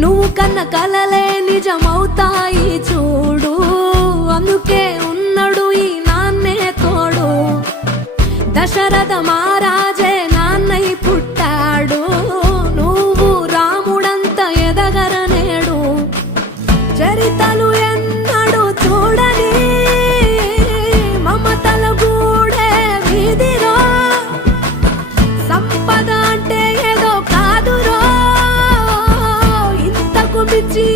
నువ్వు కన్న కలలే నిజమవుతాయి చూడు, అందుకే ఉన్నాడు ఈ నాన్నే తోడు. దశరథ మహారాజే నాన్నై పుట్టాడు, నువ్వు రాముడంత ఎదగరనేడు. చరితలు ఎన్నడు చూడని మమతల గూడే వీధిరో, సంపద అంటే ఏదో కాదురో, ఇంతకు మించి